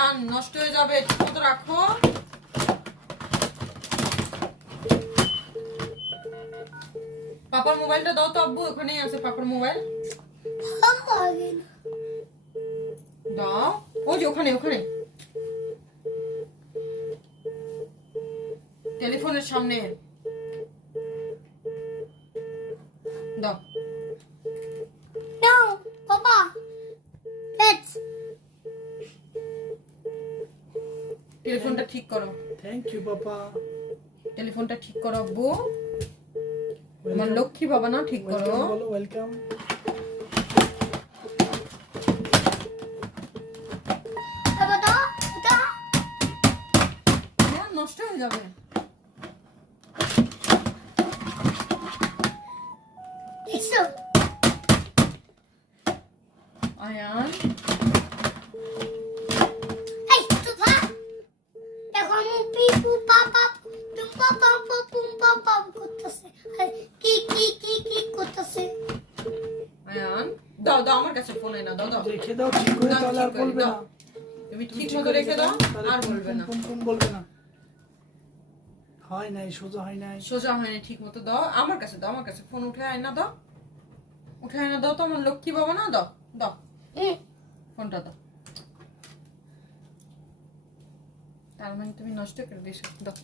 আয়ান নষ্ট হয়ে যাবে, ঠিক মতো রাখো। পাপার মোবাইলটা দাও তো আব্বু, ওখানেই আছে পাপার মোবাইল। দাও, ওই যে ওখানে ওখানে টেলিফোনের সামনে দাও। No, Papa. Let's. টেলিফোনটা ঠিক করো। Thank you papa. টেলিফোনটা ঠিক করো আব্বু, আমার লক্ষ্মী বাবা না, ঠিক করো। বলো ওয়েলকাম। Papa, da. হ্যাঁ, নষ্ট হয়ে যাবে। Listen. Ayaan Hey, Papa. এখন পিপু পাপা টুম্পা পাপা পুম্পা পাপ করতেছে। কি কি কি কি করতেছে? আয়ান দাও দাও, আমার কাছে ফোন না, দাও দাও। রেখে দাও ঠিক করে, দাও, তাহলে আর ঠিক করে বলবে দাও। না। তুমি ঠিক মতো রেখে দাও, আর বলবে না। কোন বলবে না। হয় নাই, সোজা হয় নাই। সোজা হয়নি, ঠিক মতো দাও, আমার কাছে দাও, আমার কাছে ফোন উঠে আয় না, দাও উঠে আয় না, দাও তো, আমার লক্ষ্মী বাবা না, দাও দাও ফোনটা দাও। তার মানে তুমি নষ্ট করে দিয়েছো, দাও।